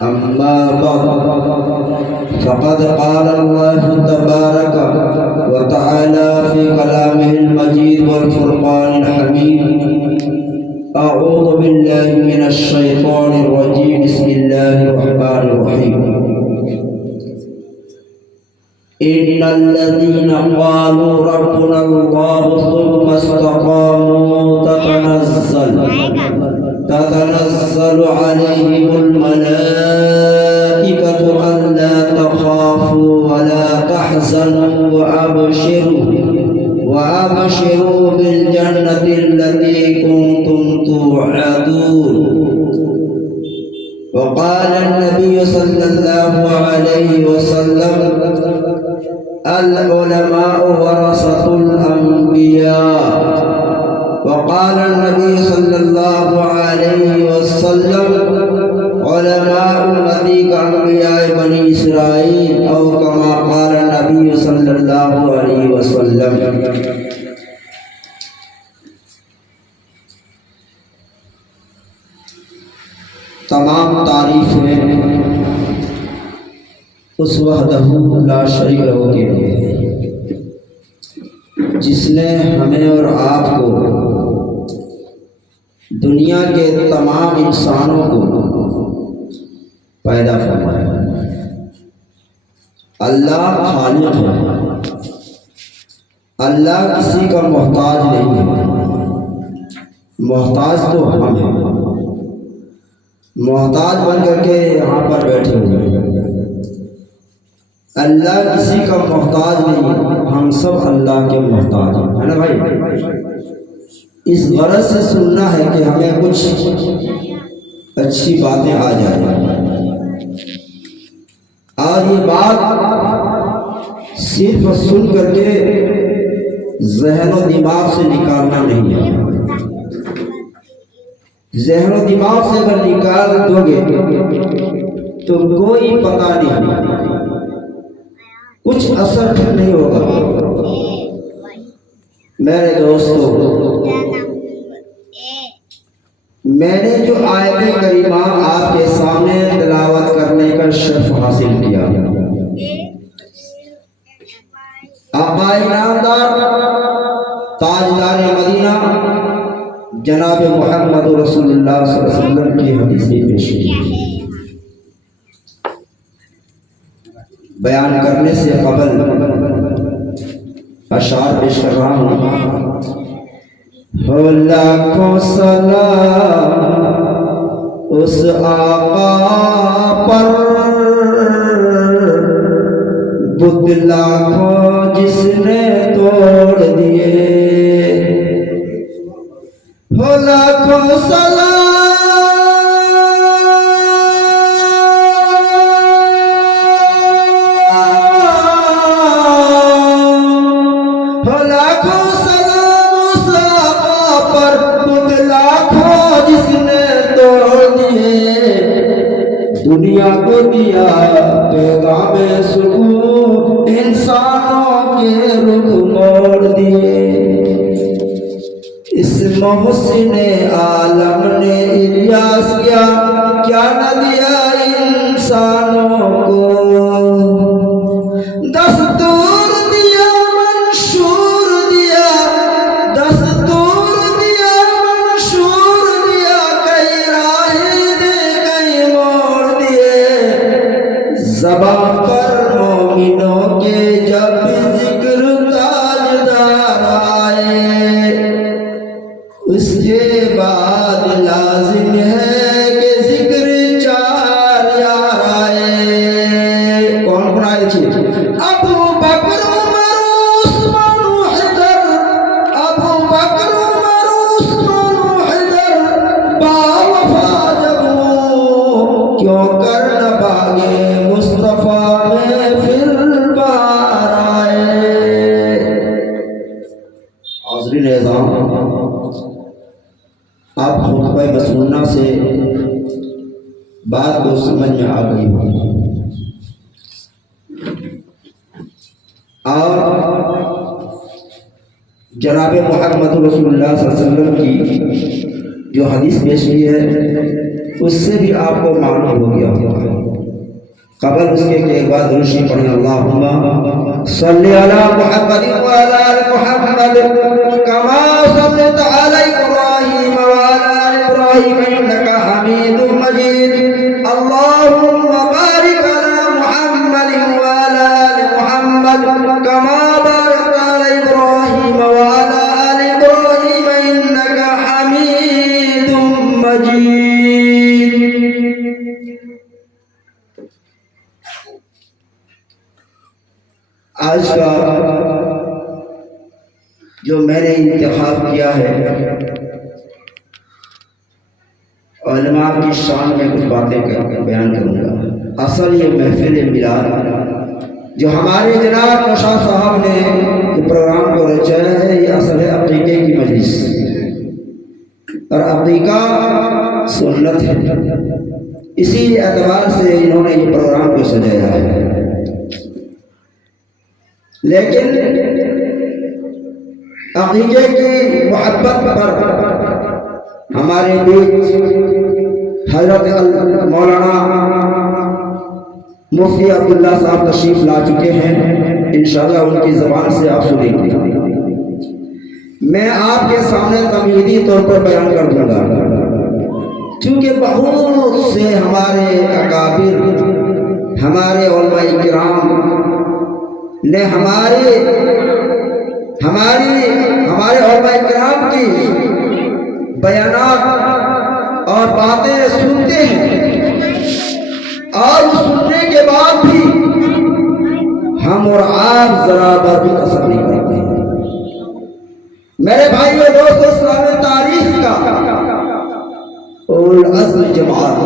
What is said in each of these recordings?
أما بعد فقد قال الله تبارك وتعالى في كلامه المجيد والفرقان الحميد. أعوذ بالله من الشيطان الرجيم. بسم الله الرحمن الرحيم. إن الذين قالوا ربنا الله ثم استقاموا تتنزل عليهم الملائكة ألا تخافوا ولا تحزنوا وأبشروا بالجنة التي كنتم توعدون. وقال النبي صلى الله عليه وسلم العلماء ورثة الأنبياء. وقال النبي صلى الله عليه وسلم علماء أمتي كأنبياء بني إسرائيل، أو كما قال النبي صلى الله عليه وسلم. تمام تعریفیں اس وحدہ لا شریک لہ کے لیے جس نے ہمیں اور آپ کو دنیا کے تمام انسانوں کو پیدا فرمایا. اللہ خالق ہے، اللہ کسی کا محتاج نہیں ہے. محتاج تو ہم ہیں، محتاج بن کر کے یہاں پر بیٹھے ہوئے ہیں. اللہ کسی کا محتاج نہیں، ہم سب اللہ کے محتاج ہیں، ہے نا بھائی؟ اس غرض سے سننا ہے کہ ہمیں کچھ اچھی باتیں آ جائیں. آج یہ بات صرف سن کر کے ذہن و دماغ سے نکالنا نہیں ہے. ذہن و دماغ سے اگر نکال دو گے تو کوئی پتہ نہیں، کچھ اثر پھر نہیں ہوگا. میرے دوستو، میں نے جو آیت کریمہ آپ کے سامنے تلاوت کرنے کا شرف حاصل کیا، آقا انعامدار تاجدار مدینہ جناب محمد رسول اللہ صلی اللہ علیہ وسلم کی حدیثیں پیش کی. بیان کرنے سے قبل اشعار پیش کر رہا ہوں. ہو لاکھوں سلام اس آقا پر، بت لاکھوں جس نے توڑ دیے. ہو لاکھوں سلام دنیا کو دیا پیغام سکون، انسانوں کے رخ موڑ دیے. اس محسن عالم نے الیاس کیا نہ دیا انسانوں کو. دستور دیا منشور دیا، دستور دیا منشور دیا، کئی راہیں دے کئی موڑ دیے. زبان پر مومنوں کے جب ذکر تاجدار آئے، اس کے بعد لازم ہے کہ ذکر چار یار آئے. کون کون آئے تھے؟ ابو بکر عمر عثمان حیدر، ابو بکر عمر عثمان حیدر، با وفا جب کیوں کر نہ بھاگے مصطفیٰ میں پھر بار آئے. حاضرین اعظام، آپ خطبہ مسنونہ سے بات کو سمجھ میں آ گئی ہو. اور جناب محمد رسول اللہ صلی اللہ علیہ وسلم کی جو حدیث پیش کی ہے اس سے بھی آپ کو معلوم ہو گیا ہوگا۔ قبل اس کے کہ ایک بار درود پڑھیں، اللہم صلی علی محمد وعلی آل محمد کما صلیت علی ابراہیم وعلی آل ابراہیم انک حمید مجید، اللہم بارک علی محمد وعلی آل محمد کما بارکت علی ابراہیم وعلی آل ابراہیم انک حمید مجید۔ آج کا جو میں نے انتخاب کیا ہے، علماء کی شان میں کچھ باتیں بیان کروں گا۔ اصل یہ محفل میلاد جو ہمارے جناب نشا صاحب نے پروگرام کو رچایا ہے، یہ اصل ہے عقیقے کی مجلس، اور عقیقہ سنت ہے، اسی اعتبار سے انہوں نے یہ پروگرام کو سجایا ہے۔ لیکن عقیقے کی محبت پر ہمارے بیچ حضرت مولانا مفتی عبداللہ صاحب تشریف لا چکے ہیں، انشاءاللہ ان کی زبان سے آپ سنیں گے۔ میں آپ کے سامنے تمہیدی طور پر بیان کر دوں گا، کیونکہ بہت سے ہمارے اکابر، ہمارے علماء کرام نے ہمارے علماء کرام کی بیانات اور باتیں سنتے ہیں، اور سننے کے بعد بھی ہم اور آپ ذرا بر بھی اثر نہیں کرتے ہیں۔ میرے بھائیو دوستو، اسلامی تاریخ کا اول العزم جماعت،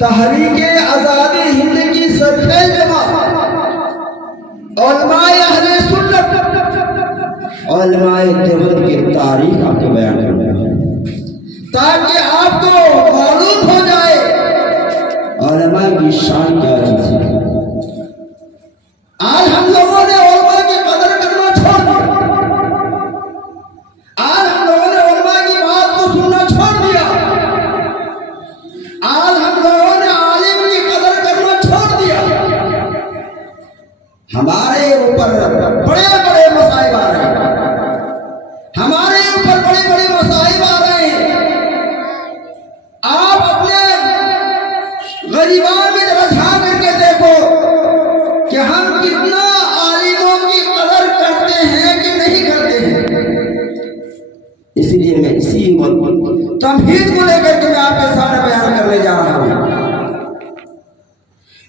تحریک آزادی ہند کی سرخیز جماعت، علماء اہل سنت، علماء دیوبند کی تاریخ آپ کو بیان کرنا ہے، تاکہ آپ کو معلوم ہو جائے علماء کی شان کیا چیز ہے۔ آج ہم لوگوں نے علماء کی قدر کرنا چھوڑ دیا، آج ہم لوگوں نے علماء کی بات کو سننا چھوڑ دیا، آج ہم لوگوں نے عالم کی قدر کرنا چھوڑ دیا۔ ہمارے اوپر بڑے بڑے مصائب آ رہے ہیں، ہمارے اوپر بڑے بڑے مصائب آ رہے ہیں۔ آپ اپنے غریبان میں رجھا کر کے دیکھو کہ ہم کتنا عالموں کی قدر کرتے ہیں کہ نہیں کرتے ہیں۔ اسی لیے میں اسی تمہید کو لے کر کے میں آپ کے سامنے بیان کرنے جا رہا ہوں۔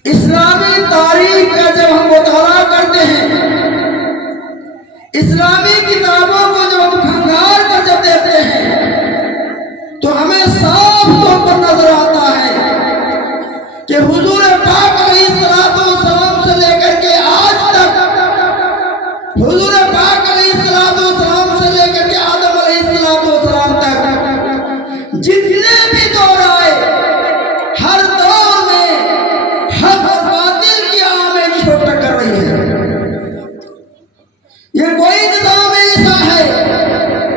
اسلامی تاریخ کا جب ہم مطالعہ کرتے ہیں، اسلامی کتابوں کو جب ہم کھنگار کر جب دیکھتے ہیں، تو ہمیں صاف طور پر نظر آتا ہے کہ حضور پاک علیہ السلام سے لے کر کے آج تک، حضور پاک علیہ السلام سے لے کر کے آدم علیہ السلام تک جتنے بھی دور آئے، ہر دور میں حق اور باطل کی آمیزش ٹکر رہی ہے۔ یہ کوئی نظام ایسا ہے،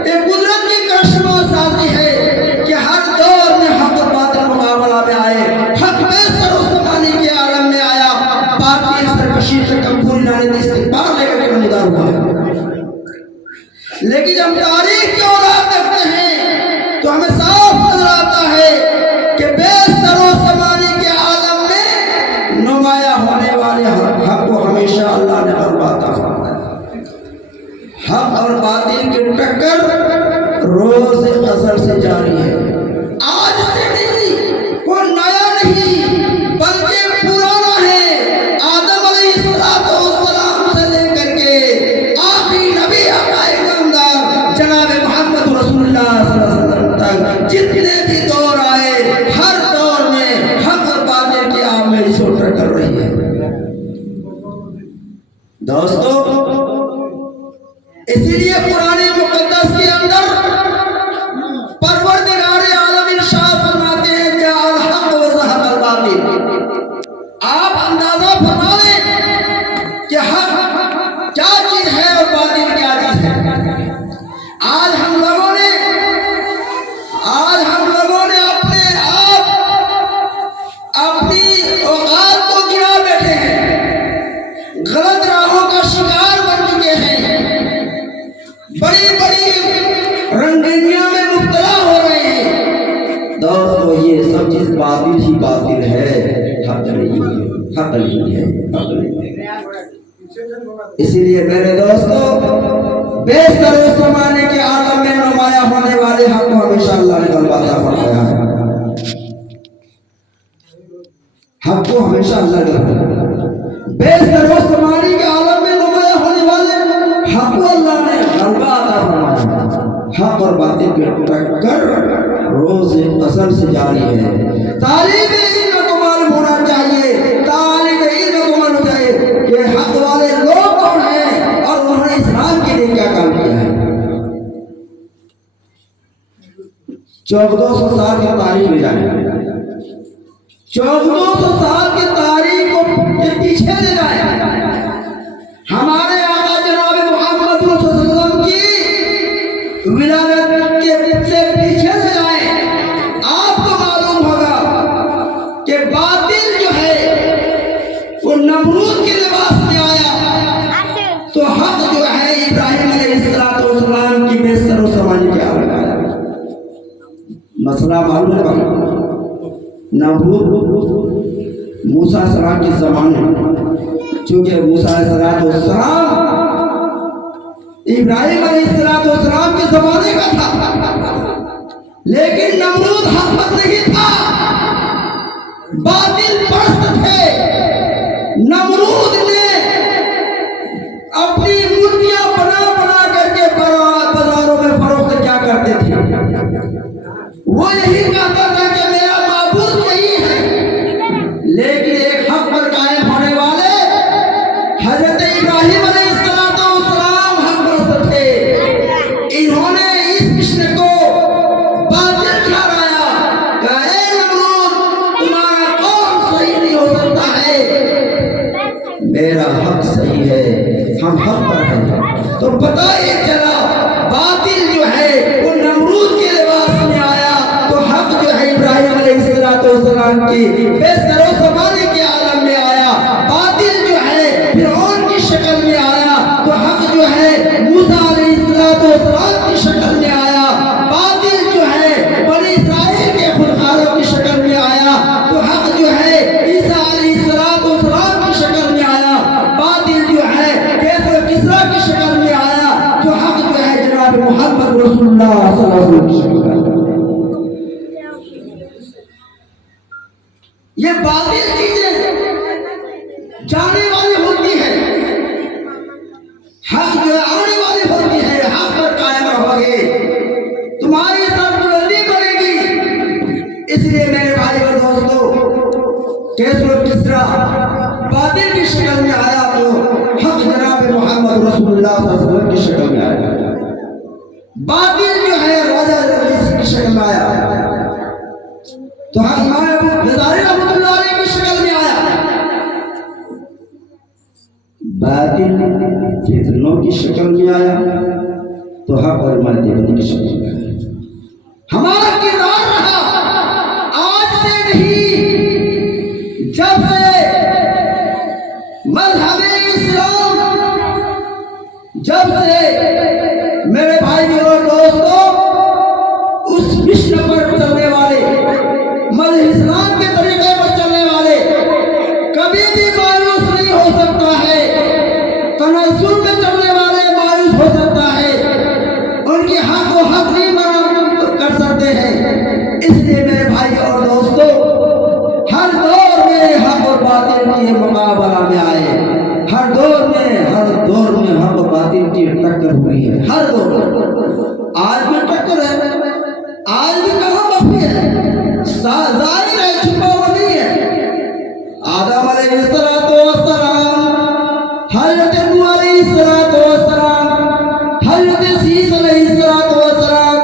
یہ قدرت کی کرشمہ سازی ہے کہ ہر دور میں حق اور باطل مقابلہ میں آئے، حق بے سر و سمانی کے عالم میں آیا، باطل سرکشی سے کمپوری نانے دی استقبال لے کر کے نمودار ہوا ہے۔ لیکن جب تاریخ کے اولاد دیکھتے ہیں تو ہمیں صاف نظر آتا ہے کہ بے سر و سمانی کے عالم میں نمایاں ہونے والے حق کو ہمیشہ اللہ نے غلبہ عطا فرمایا۔ حق اور باطل کی ٹکر روز ازل سے جاری ہے، آج سے نہیں، کوئی نیا نہیں بلکہ پرانا ہے۔ آدم علیہ السلام سے لے کر کے آخری نبی عقائد نامدار جناب محمد رسول اللہ صلی اللہ علیہ وسلم تک جتنے بھی دور آئے، ہر دور میں حق اور باطل کی آمیزش ٹکر رہی ہے۔ دوستو، اسی لیے قرآن مقدس کے اندر پروردگار عالم ارشاد فرماتے ہیں کہ الحق و زہق الباطل۔ آپ اندازہ فرما لیں کہ حق کیا چیز ہے اور باطل کیا چیز ہے۔ آج ہم لوگوں نے اپنے آپ اپنی اوقات کو گرا بیٹھے ہیں، غلط راہوں کا شکار بن چکے ہیں، بڑی بڑی رنگینیوں میں مبتلا ہو رہے ہیں۔ دوستو یہ سب چیز باطل ہی باطل ہے، حق نہیں ہے، حق نہیں ہے، حق نہیں ہے۔ اسی لیے میرے دوستو بیشتر زمانے کے عالم میں نمایاں ہونے والے حق کو ہمیشہ اللہ نے غلبہ عطا فرمایا ہے، حق کو ہمیشہ اللہ نے بیشتر زمانے کے عالم میں نمایاں ہونے والے حق کو اللہ نے غلبہ عطا فرمایا ہے۔ حق اور باطل کے ٹکر روز اصل سے جاری ہے۔ طالب علم کو معلوم ہونا چاہیے، طالب علم کو معلوم چاہیے کہ حق والے لوگ کون ہیں اور انہوں نے اسلام کے لیے کیا کام کیا ہے۔ 1400 سال کی تاریخ میں جائیں، 1400 سال کی تاریخ کو پیچھے لے جائیں، ہمارے آقا جناب محمد صلی اللہ علیہ وسلم کی ولادت کے سے پیچھے لے جائیں، آپ کو معلوم ہوگا کہ باطل جو ہے وہ نمرود کے لباس میں آیا، تو حق جو ہے ابراہیم علیہ السلام کی بیشتر و سمانی کے آگے آیا۔ مسئلہ معلوم ہے، نمرود موسیٰ علیہ السلام کے زمانے میں، چونکہ موسیٰ علیہ السلام ابراہیم علیہ السلام کے زمانے کا تھا، لیکن نمرود حق پر نہیں تھا، باطل پرست تھے۔ نمرود نے اپنی مورتیاں بنا بنا کر کے بازاروں میں فروخت کیا کرتے تھے، وہ یہی کہتا تھا کہ میرا معبود یہی ہے، لیکن ایک حق پر قائم ہونے والے حضرت ابراہیم علیہ السلام حق پرست تھے، انہوں نے اس مشن کو باطل ٹھہرایا کہ اے نمرود تمہارا قول صحیح نہیں ہو سکتا ہے، میرا حق صحیح ہے، ہم حق پر ہیں۔ تو پتہ یہ چلا باطل جو ہے وہ نمرود کے لباس میں آیا، تو حق جو ہے ابراہیم علیہ السلام کی بیشتر و زمانے کے عالم میں آیا، باطل جو ہے فرعون کی شکل میں آیا، تو حق جو ہے موسیٰ علیہ السلام کی شکل میں آیا، باطل جو ہے بنی اسرائیل کے خودکاروں کی شکل میں آیا، تو حق جو ہے عیسیٰ علیہ السلام کی شکل میں آیا، باطل جو ہے کیسر و کسریٰ کی شکل میں آیا، تو حق جو ہے جناب محمد رسول اللہ صلی اللہ علیہ وسلم کی شکل میں آیا۔ یہ باطل چیزیں جانے والی ہوتی ہے، حق جو آنے والی ہوتی ہے، حق پر قائم رہو گے تمہاری سر بلندی بڑھے گی۔ اس لیے میرے بھائی اور دوستو کیسر و کسریٰ باطل کی شکل میں آیا، تو حق جناب محمد رسول اللہ صلی اللہ علیہ وسلم کی شکل میں آیا، باطل جو ہے راجہ کی شکل میں آیا، تو حق غزالی رحمۃ اللہ علیہ کی شکل میں آیا، باطل فتنوں کی شکل میں آیا، تو حق اور مہدی کی شکل میں آیا۔ ہمارا کردار رہا آج سے نہیں، جب سے مذہب اسلام، جب سے میرے بھائی اور دوستوں اس مشن پر چلنے والے، مذہب اسلام کے طریقے پر چلنے والے کبھی بھی مایوس نہیں ہو سکتا ہے، تنزل میں چلنے والے مایوس ہو سکتا ہے، ان کی حق کو حق نہیں کر سکتے ہیں۔ اس لیے میرے بھائی اور دوستو ہر دور میں حق اور باطل کی مقابلہ میں آئے، ہر دور میں حق اور باطل کی ٹکر ہوئی ہے، ہر دور میں۔ آج بھی ٹکر ہے، آج بھی کہاں مخفی ہے، ظاہر ہے، چھپا ہوا نہیں ہے۔ آدم علیہ السلام، حضرت نوح علیہ السلام، حضرت عیسی علیہ السلام،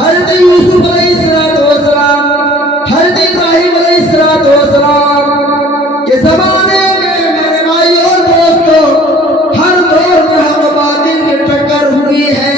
حضرت یوسف علیہ السلام، حضرت ابراہیم علیہ السلام کے زمانے میں میرے بھائی اور دوستوں ہر دور میں حق و باطل کی ٹکر ہوئی ہے۔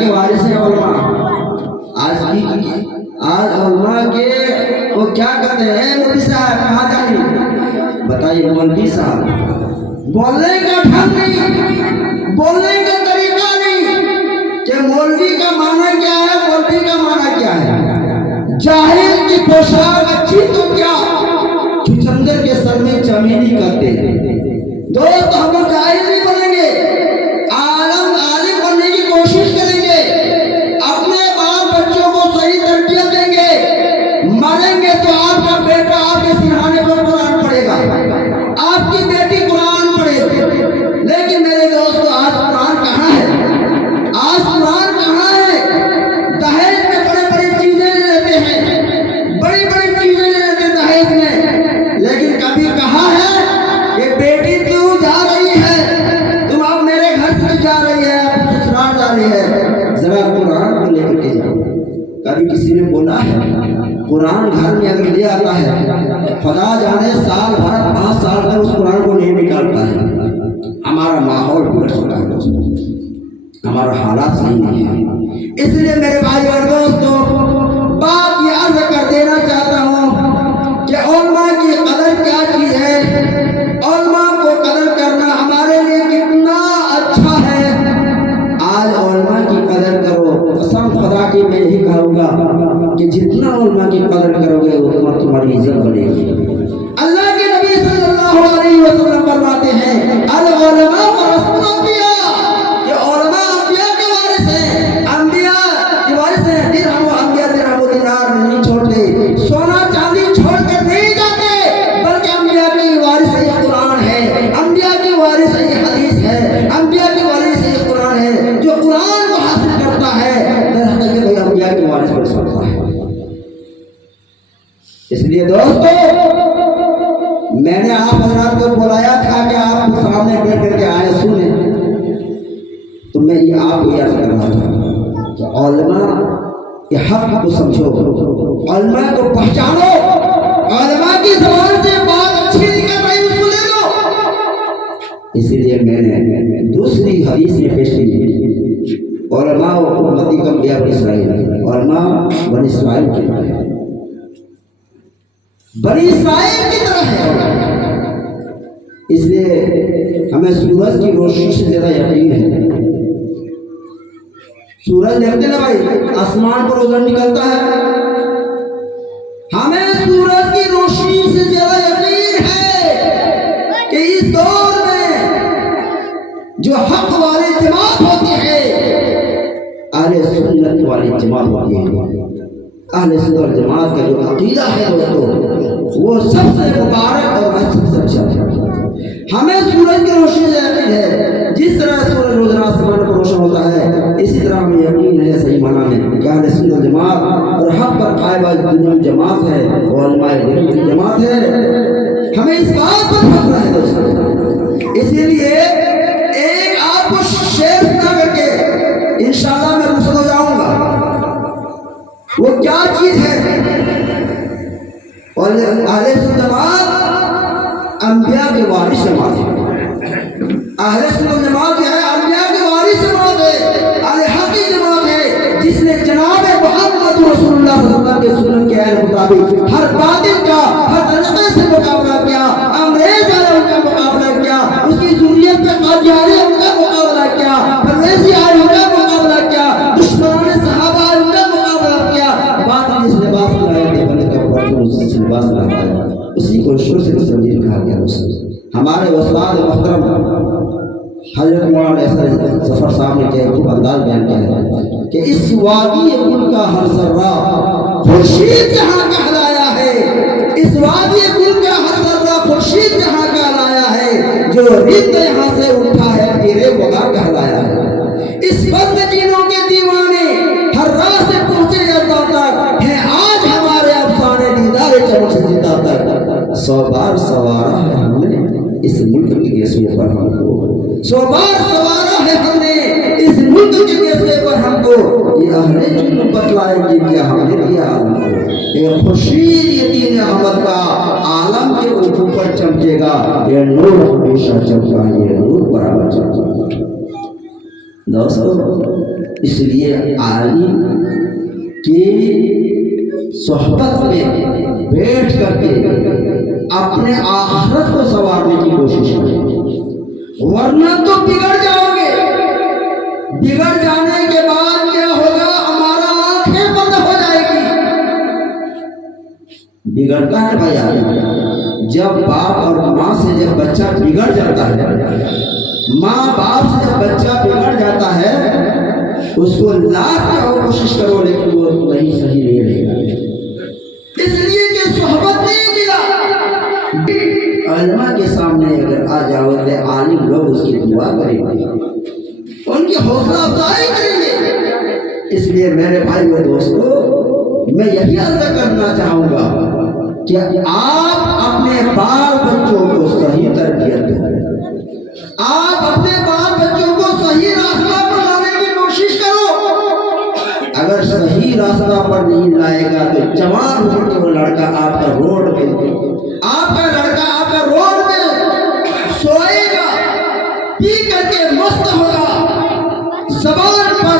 کے وارث ہیں علماء. آج علماء کے وہ کیا کہتے ہیں؟ مولوی صاحب کہاں جائیں؟ بتائیے مولوی صاحب بولنے کا ڈھنگ نہیں، بولنے کا طریقہ نہیں کہ مولوی کا معنی کیا ہے، مولوی کا معنی کیا ہے. جاہل کی پوشاک اچھی تو کیا، چچندر کے سر میں چمیلی کرتے ہیں. دوست ہم لوگ جاہل نہیں بنیں گے، عالم بننے کی کوشش کریں گے، اپنے بال بچوں کو صحیح تربیت دیں گے. مریں گے تو آپ کا بیٹا آپ کے سرہانے پر قرآن پڑھے گا، آپ کی بیٹی قرآن پڑھے گی. لیکن میرے دوستو آج قرآن کہاں ہے؟ آج قرآن کہاں ہے؟ دہیج میں بڑے بڑی چیزیں لے لیتے ہیں، بڑی بڑی چیزیں لے لیتے ہیں دہیج میں، لیکن کبھی کہا ہے کہ بیٹی تو جا رہی ہے، تم اب میرے گھر سے جا رہی ہے، اب سسرال جا رہی ہے، ذرا قرآن کو لے کر کے جاؤ. کبھی کسی نے بولا ہے؟ قرآن گھر میں اگر لے آتا ہے خدا جانے سال بھر 5 سال تک اس قرآن کو نہیں نکالتا ہے. ہمارا ماحول بگڑ چکا ہے، ہمارا حالات صحیح نہیں ہے. اس لیے میرے بھائی اور دوستوں بات یہ عرض کر دینا چاہتا ہوں کہ علماء کی قدر کیا چیز ہے، علماء کو قدر کرنا ہمارے لیے کتنا اچھا ہے. آج علماء کی قدر کرو، قسم خدا کی میں یہی کہوں گا کہ جتنا علماء کی قدر کرو گے اتنا تمہاری عزت بڑھے گی. اللہ کے نبی صلی اللہ علیہ وسلم فرماتے ہیں العلماء ورثۃ الانبیاء، کہ علماء انبیاء کے وارث ہیں، انبیاء کے وارث ہیں. درہم و انبیاء درہم و دینار نہیں چھوڑتے، سونا چاندی چھوڑ کر نہیں جاتے، بلکہ انبیاء کی وارث یہ قرآن ہے، انبیاء کی وارث یہ حدیث ہے، انبیاء کی وارث یہ قرآن ہے. جو قرآن کو حاصل کرتا ہے در حقیقت وہ انبیاء کی وارث بن سکتا ہے. اس لیے دوستو میں نے آپ حضرات کو بلایا تھا کہ آپ سامنے بیٹھ کر کے آئے سنیں، تو میں یہ آپ کو یاد کر رہا تھا کہ علماء کے حق کو سمجھو، علماء کو پہچانو، علماء کی زبان سے بات اچھی نکل رہی اس کو لے لو. اسی لیے میں نے دوسری حدیث میں پیش کی علماء و امتی کا انبیاء بنی اسرائیل، علماء بنی اسرائیل کی طرح ہے، بنی اسرائیل کی طرح ہے. اس لیے ہمیں سورج کی روشنی سے زیادہ یقین ہے. سورج دیکھتے نا بھائی، آسمان پر روزن نکلتا ہے، ہمیں سورج کی روشنی سے زیادہ یقین ہے کہ اس دور میں جو حق والی جماعت ہوتی ہے اہل سنت والی جماعت ہوتی ہے. اہل سنت والجماعت کا جو عقیدہ ہے دوستو وہ سب سے مبارک اور سب سے اچھا ہے. ہمیں سورج کی روشنی سے یقین ہے، جس طرح سورج روزانہ آسمان پر روشن ہوتا ہے اسی طرح ہمیں یقین ہے صحیح معنی میں کہ اہل سنت والجماعت اور حق پر قائم دنیا جماعت ہے، علماء دین کی جماعت ہے. ہمیں اس بات پر فخر ہے دوستو. اسی لیے ایک آپ کو شعر سنا کر کے انشاءاللہ میں رخصت ہو جاؤں گا. وہ کیا چیز ہے؟ اور اہل سنت جماعت انبیاء کے وارث جماعت ہے. اہل سنت جماعت ہے انبیاء کے وارث جماعت ہے، اہل حق کی جماعت ہے جس نے جناب محمد رسول اللہ صلی اللہ علیہ وسلم کے سنن کے عین مطابق ہر باطل کا، ہر طریقے سے مقابلہ کیا. انگریز آئے ان کا مقابلہ کیا، اس کی ذریت پہ قادیانی ان کا مقابلہ کیا، پرویزی آئے ان کا مقابلہ کیا، دشمنان صحابہ آئے ان کا مقابلہ کیا. باطل اس لباس لگائے تھے بنے کا پرچم اس لباس لگایا، اسی کو شروع سے تسلیم کہا گیا. ہمارے استاد محترم حضرت مولانا احسان ظفر صاحب نے کیا خوب انداز بیان کیا ہے کہ اس وادی گل کا ہر ذرہ خورشید جہاں کہلایا ہے، اس وادی گل کا ہر ذرہ خورشید جہاں کہلایا ہے، جو رند یہاں سے اٹھا ہے پیرے وغا کہلایا ہے. اس بد جینوں کے دیوانے ہر راہ سے پہنچے جاتا تک ہے آج ہمارے افسانے دیدار چمک سے زندہ تک. 100 بار سوارا ہے ہم نے اس ملک کے گیسوے پر ہم کو، 100 بار سوارا ہے ہم نے اس ملک کے گیسوے پر ہم کو. یہ اہل جن بتلائے گی کیا ہم نے کیا عالم کو. ایک خورشید یقین احمد کا عالم کے افق پر چمکے گا، یہ نور ہمیشہ چمکا، یہ نور برابر چمکا. دوستو اس لیے عالم کی صحبت میں بیٹھ کر کے اپنے آخرت کو سنوارنے کی کوشش کریں، ورنہ تو بگڑ جاؤ گے۔ بگڑ جانے کے بعد کیا ہوگا؟ ہمارا آنکھیں بند ہو جائے گی۔ بگڑتا ہے بھائی آدمی جب باپ اور ماں سے جب بچہ بگڑ جاتا ہے، ماں باپ سے جب بچہ بگڑ جاتا ہے، اس کو لاکھ کوشش کرو لیکن وہ نہیں صحیح نہیں رہے گا، اس لیے کہ صحبت نہیں ملا۔ علماء کے سامنے اگر آ جاؤ تو عالم لوگ اس کی دعا کریں گے، ان کی حوصلہ افزائی کریں گے۔ اس لیے میرے بھائی و دوستو، میں یہی عرض کرنا چاہوں گا کہ آپ اپنے بال بچوں کو صحیح تربیت دو، آپ اپنے بال بچوں کو صحیح راستہ پر لانے کی کوشش کرو۔ اگر صحیح راستہ پر نہیں لائے گا تو جوان ہو کے وہ لڑکا آپ کا روڈ پہ، آپ کا لڑکا آپ کا روڈ پہ سوئے گا، پی کر کے مست ہوگا، زبان پر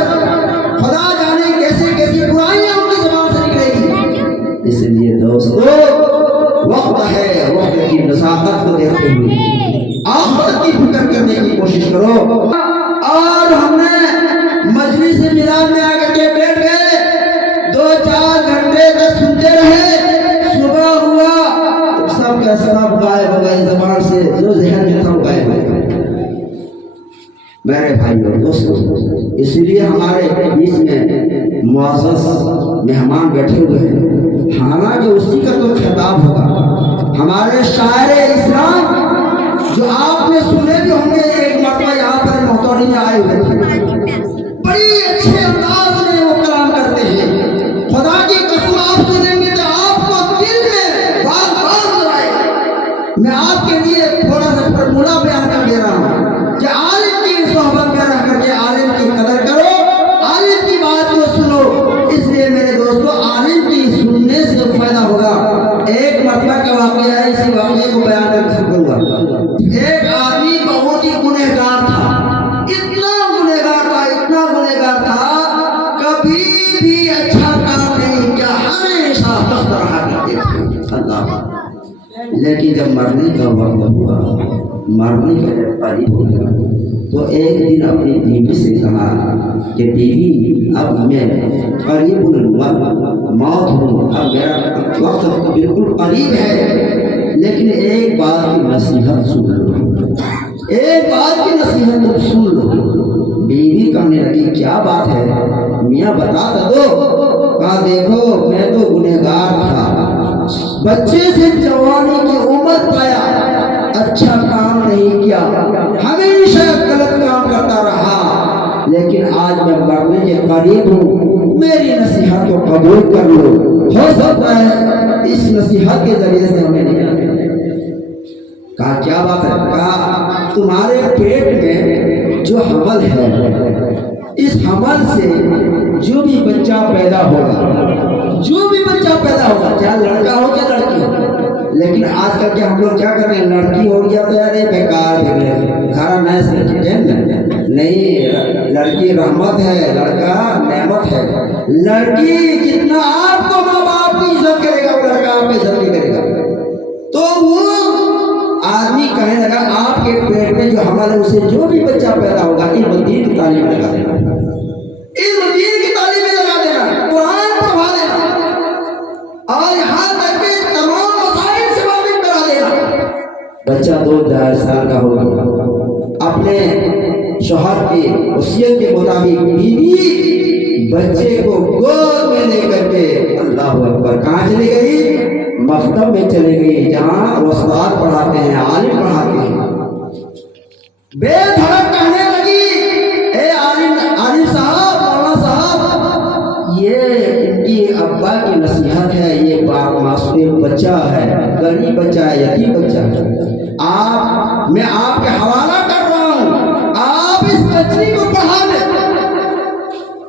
خدا جانے کیسے کیسی برائیاں ان کی زبان سے نکلے گی۔ اس لیے دوستو وقت ہے، وقت کی نزاکت کو دیکھتے ہوئے آخرت کی فکر کرنے کی کوشش کرو۔ اور ہم نے مجلس میلاد میں آ کر کے بیٹھ گئے، 2-4 گھنٹے تک سنتے رہے، صبح ہوا سب کا سب غائب ہو گئے، زبان سے جو ذہن میں تھا غائب ہو گئے۔ میرے بھائی اور دوستو، اس لیے ہمارے بیچ میں معزز مہمان بیٹھے ہوئے ہیں، حالانکہ اسی کا تو خطاب ہوگا۔ ہمارے شاعر اسلام جو آپ نے سنے بھی ہوں گے، ایک مرتبہ یہاں پر محتوری میں آئے ہوئے تھے، بڑی اچھے انداز میں وہ کلام کرتے ہیں۔ خدا کی قسم آپ سنیں گے تو آپ کو دل میں باغ باغ آئے گا۔ میں آپ کے لیے تھوڑا سا فرمولہ بیان کر دے رہا ہوں کہ عالم کی صحبت میں رہ کر کے عالم کی قدر کرو، عالم کی بات کو سنو۔ اس لیے میرے دوستو، عالم کی سننے سے فائدہ ہوگا۔ ایک مرتبہ کا واقعہ ہے، اسی واقعے کو بیان کر ختم کروں گا۔ ایک آدمی بہت ہی گنہگار تھا، اتنا گنہگار تھا، اتنا گنہگار تھا، کبھی بھی اچھا کام نہیں کیا، ہمیشہ پست رہا کرتے تھے۔ اللہ، لیکن جب مرنے کا وقت ہوا، مرنے کا جب قریب ہو گیا، تو ایک دن اپنی بیوی سے کہا کہ بیوی اب میں قریب موت ہوں، اب میرا وقت بالکل قریب ہے، لیکن ایک بات کی نصیحت سن لو، ایک بات کی نصیحت تم سن لو۔ بیوی کہنے لگی کیا بات ہے میاں، بتا دو۔ کہا دیکھو میں تو گنہگار تھا، بچے سے جوانی کی عمر پایا، اچھا کام نہیں کیا، ہمیشہ غلط کام کرتا رہا، لیکن آج میں مرنے کے قریب ہوں، میری نصیحت کو قبول کر لو، ہو سکتا ہے اس نصیحت کے ذریعے سے ہمیں نکال دے۔ کہا کیا بات ہے؟ کہا تمہارے پیٹ میں جو حمل ہے، اس حمل سے جو بھی بچہ پیدا ہوگا، جو بھی بچہ پیدا ہوگا، چاہے لڑکا ہو یا لڑکی ہو، لیکن آج کل کے ہم لوگ کیا کر رہے ہیں، لڑکی ہو گیا تو یار یہ بیکار ہے، کھانا نہیں، لڑکی رحمت ہے، لڑکا نعمت ہے۔ لڑکی جتنا آپ کو ماں باپ کی عزت کرے گا، وہ لڑکا آپ کی عزت نہیں کرے گا۔ تو وہ آدمی کہنے لگا آپ کے پیٹ میں جو حمل ہے، اسے جو بھی بچہ پیدا ہوگا، علم دین کی تعلیم لگا دینا، علم دین کی تعلیم میں لگا دینا، قرآن پڑھا دینا، اور یہاں تک کہ تمام مسائل سے واقف کرا دینا۔ بچہ 2-4 سال کا ہوگا، اپنے شوہر کی وصیت کے مطابق بیوی بچے کو گود میں لے کر کے اللہ اکبر کہاں چلی گئی؟ مکتب میں چلی گئی، جہاں استاد پڑھاتے ہیں، عالم پڑھاتے ہیں۔ بے دھڑک کہنے لگی اے عالم صاحب، مولانا صاحب، یہ ان کی ابا کی نصیحت ہے، یہ معصوم بچہ ہے، غریب بچہ ہے، یتیم بچہ ہے، میں آپ کے حوالہ کر رہا ہوں، آپ اس بچی کو پڑھا دیں۔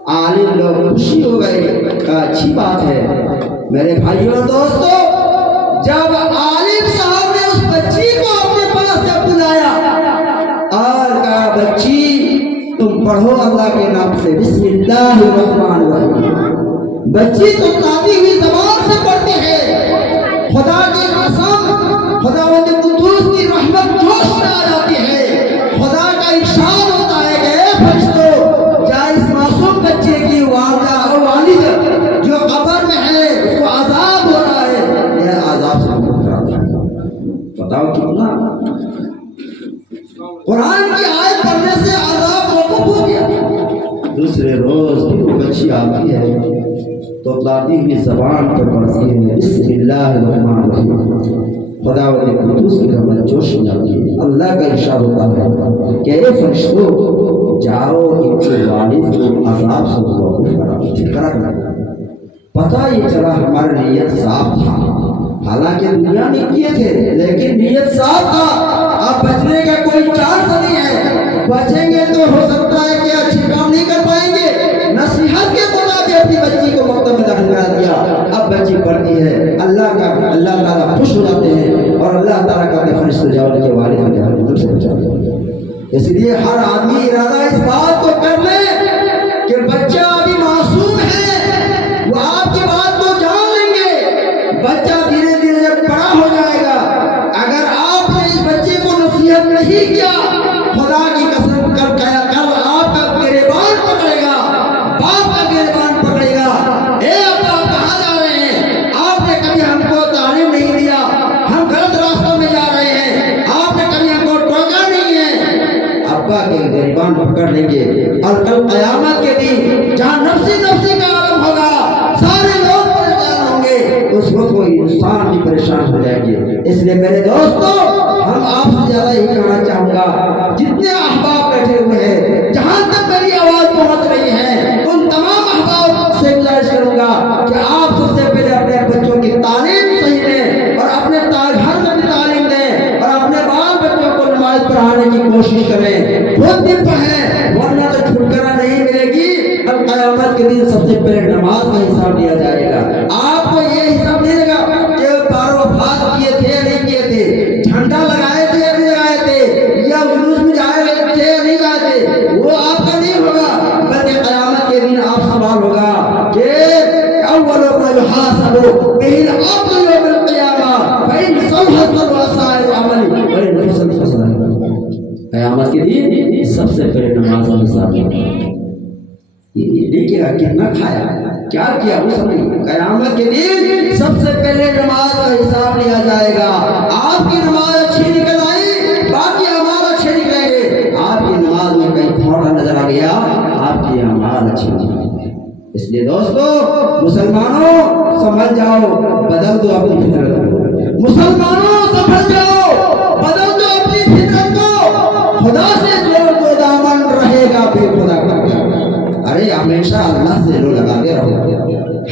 عالم لوگ خوشی ہو گئے، کہا اچھی بات ہے۔ میرے بھائیوں اور دوستو، جب عالم صاحب نے اس بچی کو اپنے پاس جب بلایا اور کہا بچی تم پڑھو اللہ کے نام سے بسم اللہ الرحمن الرحیم. بچی تو تابی ہوئی زبان سے پڑھتی ہے. خدا کی قسم خداوند قدوس کی رحمت جوش میں آ جاتی ہے. خدا کا ارشاد ہوتا ہے کہ اے فرشتوں کیا اس معصوم بچے کی والدہ اور والد جو قبر میں ہے اس کو عذاب ہو رہا ہے, یہ عذاب سے بتاؤ کتنا. قرآن کی آیت پڑھنے سے عذاب موقوف ہو گیا. دوسرے روز بھی بچی آتی ہے تو دادی کی زبان پر پڑھتی ہے بسم اللہ الرحمن الرحیم. خداوند قدوس کی رحمت جوش میں جاتی ہے. اللہ کا ارشاد ہوتا ہے کہ اے فرشتوں جاؤ ان کے والد کو عذاب سے موقوف کرا. پتہ یہ چلا ہماری نیت صاف تھا, حالانکہ دنیا میں کیے تھے لیکن نیت صاف تھا. اب بچنے کا کوئی چانس نہیں ہے. بچیں گے تو ہو سکتا ہے کہ اچھی کام نہیں کر پائیں گے. نصیحت کے مطابق اپنی بچی کو مکتب میں داخل کرا دیا. اب بچی پڑھتی ہے, اللہ تعالیٰ خوش ہو جاتے ہیں اور اللہ تعالیٰ کا فرشتہ جاؤ کے والد کے حال سے بچاتے ہیں. اس لیے ہر آدمی ارادہ اس بات کو کر لے کہ بچہ ابھی معصوم ہے, وہ آپ کی بات کو جان لیں گے. بچہ دھیرے دھیرے جب بڑا ہو جائے گا, اگر آپ نے اس بچے کو نصیحت نہیں کیا, خدا کی قسم کل آپ کا گریبان پکڑے گا, باپ کا گریبان پکڑے گا. اے ابا آپ کہاں جا رہے ہیں؟ آپ نے کبھی ہم کو تعلیم نہیں دیا, ہم غلط راستوں میں جا رہے ہیں, آپ نے کبھی ہم کو ٹوکا نہیں ہے. ابا کے گریبان پکڑ لیں گے اور کل قیامت کے دن جہاں نفسی کا عالم ہوگا, سارے لوگ پریشان ہوں گے, اس وقت کوئی انسان بھی پریشان ہو جائے گے. اس لیے میرے دوستو ہم آپ سے زیادہ یہ کہنا چاہوں گا, جتنے احباب بیٹھے ہوئے ہیں, جہاں تک میری آواز پہنچ رہی ہے, ان تمام احباب سے گزارش کروں گا کہ آپ سب سے پہلے اپنے بچوں کی تعلیم صحیح دیں اور اپنے گھر میں بھی تعلیم دیں اور اپنے بال بچوں کو نماز پڑھانے کی کوشش کریں. خود بھی پڑھیں ورنہ تو چھٹکارا نہیں ملے گی. اب قیامت کے دن سب سے پہلے نماز کا حساب لیا جائے گا. آپ کو یہ حساب ملے گا کہ پارو بھاگ کیے تھے نہیں کیے تھے, جھنڈا لگائے تھے یا نہیں لگائے تھے, یا جلوس میں جائے تھے یا نہیں جائے تھے, وہ آپ کا نہیں ہوگا, بلکہ قیامت کے دن آپ سوال ہوگا کہ اول ما يحاسب به العبد يوم القيامه فإن صلح صلح سائر العمل وإن فسد فسد. قیامت کے دن سب سے پہلے نماز کا حساب ہوگا. یہ دیکھیے گا کتنا کھایا کیا کیا وہ سب نہیں. قیامت کے دن سب سے پہلے نماز کا حساب لیا جائے گا. آپ کی نماز اچھی نکل آئی, باقی اعمال اچھے نکلیں گے. آپ کی نماز میں کہیں کھوٹا نظر آ گیا, آپ کی اعمال اچھی نہیں. اس لیے دوستو مسلمانوں سمجھ جاؤ, بدل دو اپنی فطرت کو. مسلمانوں سمجھ جاؤ, بدل دو اپنی فطرت کو. خدا سے جو دامن رہے گا بے خدا کا. ارے ہمیشہ اللہ سے رو لگاتے رہو,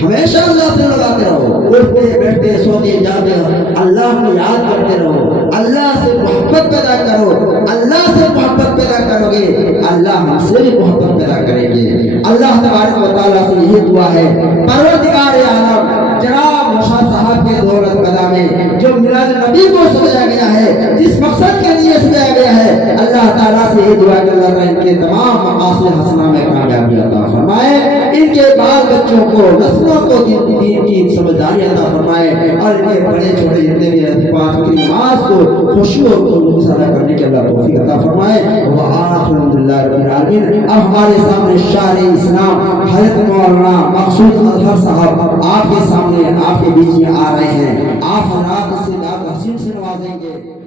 ہمیشہ اللہ سے لگاتے رہو. اٹھتے بیٹھتے سوتے جاتے اللہ کو یاد کرتے رہو. اللہ سے محبت پیدا کرو. اللہ سے محبت پیدا کرو گے, اللہ ہم سے بھی محبت پیدا کریں گے. اللہ تبارک و تعالیٰ سے یہی دعا ہے, پروردگار عالم جناب مشاہ صاحب کے دولت قدہ میں جو میلاد نبی کو سجایا گیا ہے, جس مقصد کے لیے سجایا گیا ہے, اللہ تعالیٰ سے یہ دعا کہ اللہ تعالیٰ ان کے تمام مقاصد حسنہ میں کامیابی عطا فرمائے. ان کے بال بچوں کو نسلوں کو دین کی سمجھداری عطا فرمائے, اور ان کے بڑے چھوٹے جتنے بھی پانچ وقت کی نماز کو خوشی اور ادا کرنے کے اللہ توفیق عطا فرمائے. وآخر الحمدللہ رب العالمین. اب ہمارے سامنے شاعر اسلام حضرت مولانا مقصود اظہر صاحب آپ کے سامنے آپ کے بیچ میں آ رہے ہیں. آپ حضرات سے دعوت حسین سے نوازیں گے.